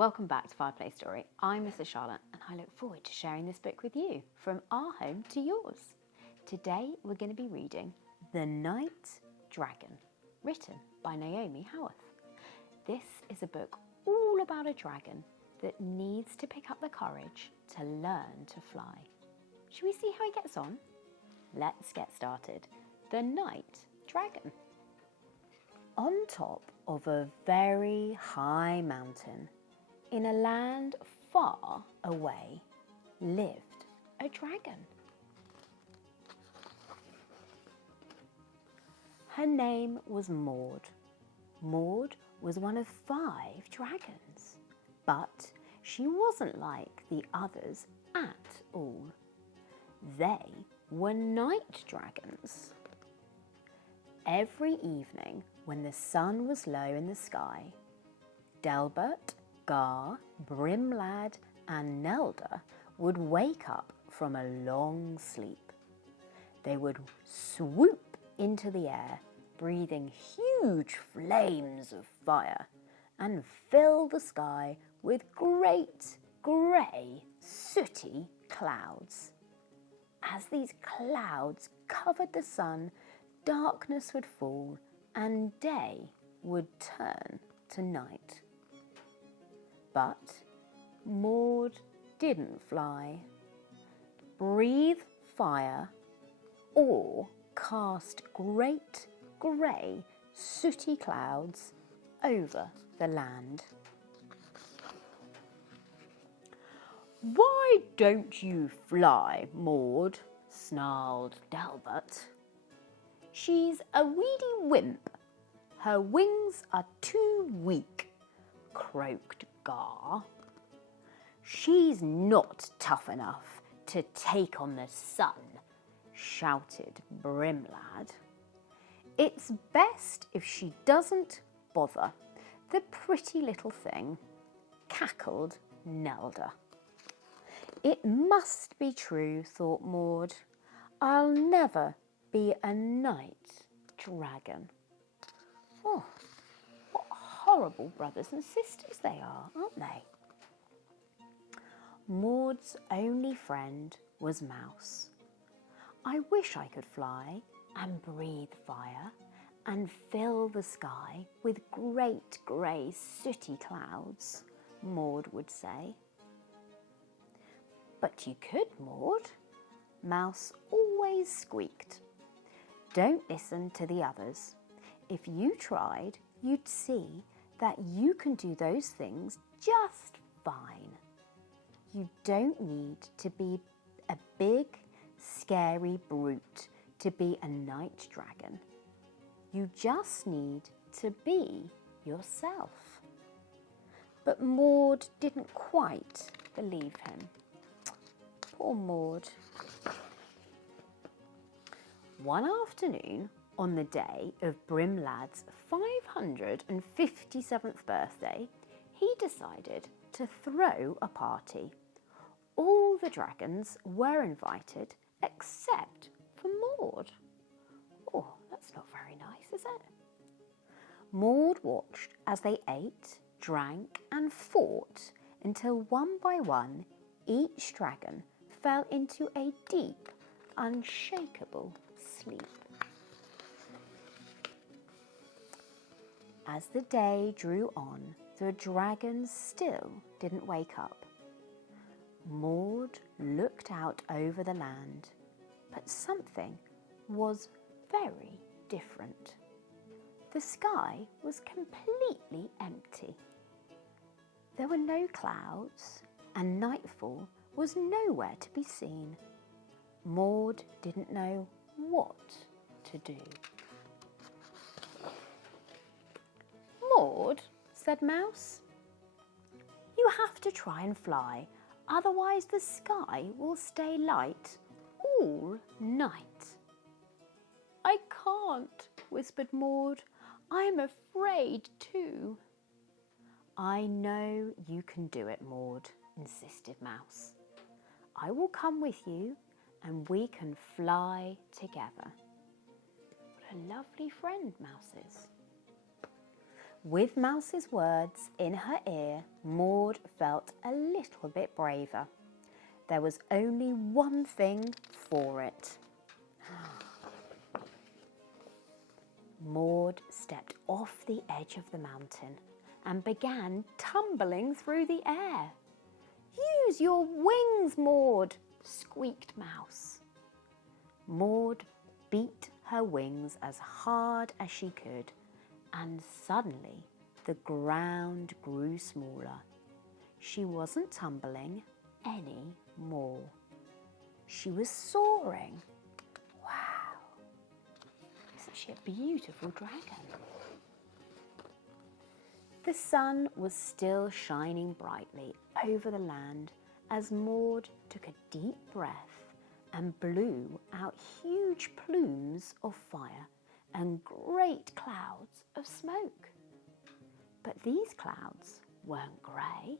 Welcome back to Fireplace Story. I'm Mrs. Charlotte and I look forward to sharing this book with you, from our home to yours. Today we're going to be reading The Night Dragon, written by Naomi Howarth. This is a book all about a dragon that needs to pick up the courage to learn to fly. Shall we see how he gets on? Let's get started. The Night Dragon. On top of a very high mountain, in a land far away, lived a dragon. Her name was Maud. Maud was one of 5 dragons, but she wasn't like the others at all. They were night dragons. Every evening when the sun was low in the sky, Delbert, Gar, Brimlad and Nelda would wake up from a long sleep. They would swoop into the air, breathing huge flames of fire, and fill the sky with great grey, sooty clouds. As these clouds covered the sun, darkness would fall and day would turn to night. But Maud didn't fly, breathe fire, or cast great grey, sooty clouds over the land. "Why don't you fly, Maud?" snarled Delbert. "She's a weedy wimp. Her wings are too weak," croaked Gar. "She's not tough enough to take on the sun," shouted Brimlad. "It's best if she doesn't bother, the pretty little thing," cackled Nelda. "It must be true," thought Maud. "I'll never be a night dragon." Oh, what horrible brothers and sisters they are, aren't they? Maud's only friend was Mouse. "I wish I could fly and breathe fire and fill the sky with great grey sooty clouds," Maud would say. "But you could, Maud," Mouse always squeaked. "Don't listen to the others. If you tried, you'd see that you can do those things just fine. You don't need to be a big, scary brute to be a night dragon. You just need to be yourself." But Maud didn't quite believe him. Poor Maud. One afternoon, on the day of Brimlad's 557th birthday, he decided to throw a party. All the dragons were invited except for Maud. Oh, that's not very nice, is it? Maud watched as they ate, drank and fought until one by one each dragon fell into a deep, unshakable sleep. As the day drew on, the dragons still didn't wake up. Maud looked out over the land, but something was very different. The sky was completely empty. There were no clouds, and nightfall was nowhere to be seen. Maud didn't know what to do. "Maud," said Mouse, "you have to try and fly, otherwise the sky will stay light all night." "I can't," whispered Maud. "I'm afraid too." "I know you can do it, Maud," insisted Mouse. "I will come with you and we can fly together." What a lovely friend Mouse is. With Mouse's words in her ear, Maud felt a little bit braver. There was only one thing for it. Maud stepped off the edge of the mountain and began tumbling through the air. "Use your wings, Maud," squeaked Mouse. Maud beat her wings as hard as she could, and suddenly the ground grew smaller. She wasn't tumbling any more. She was soaring. Wow! Isn't she a beautiful dragon? The sun was still shining brightly over the land as Maud took a deep breath and blew out huge plumes of fire and great clouds of smoke. But these clouds weren't grey.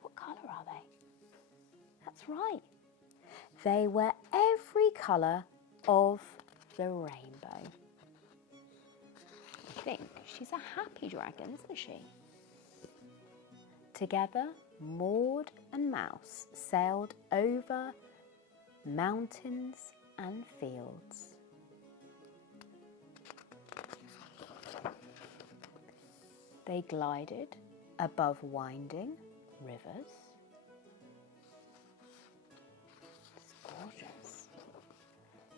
What colour are they? That's right. They were every colour of the rainbow. I think she's a happy dragon, isn't she? Together, Maud and Mouse sailed over mountains and fields. They glided above winding rivers. It's gorgeous.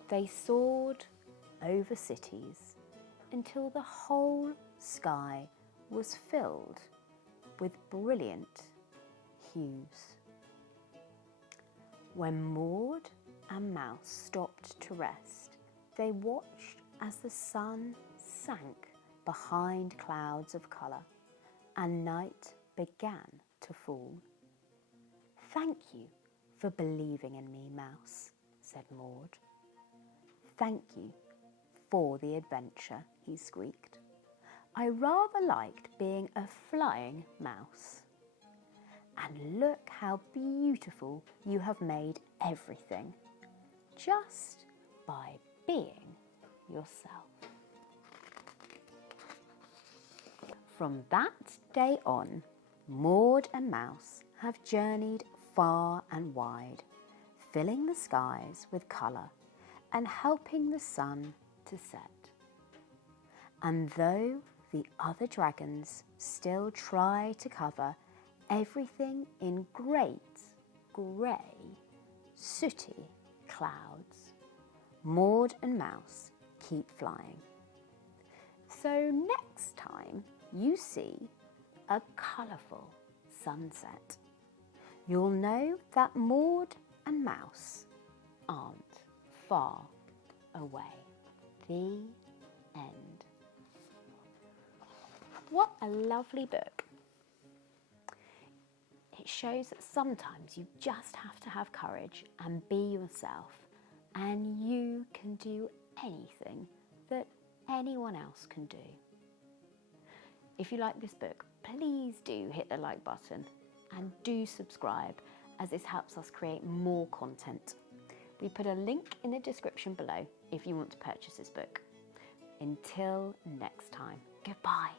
They soared over cities until the whole sky was filled with brilliant hues. When Maud and Mouse stopped to rest, they watched as the sun sank behind clouds of colour and night began to fall. "Thank you for believing in me, Mouse," said Maud. "Thank you for the adventure," he squeaked. "I rather liked being a flying mouse. And look how beautiful you have made everything, just by being yourself." From that day on, Maud and Mouse have journeyed far and wide, filling the skies with colour and helping the sun to set. And though the other dragons still try to cover everything in great, grey, sooty clouds, Maud and Mouse keep flying. So next time you see a colourful sunset, you'll know that Maud and Mouse aren't far away. The end. What a lovely book. It shows that sometimes you just have to have courage and be yourself, and you can do anything that anyone else can do. If you like this book, please do hit the like button and do subscribe, as this helps us create more content. We put a link in the description below if you want to purchase this book. Until next time, goodbye.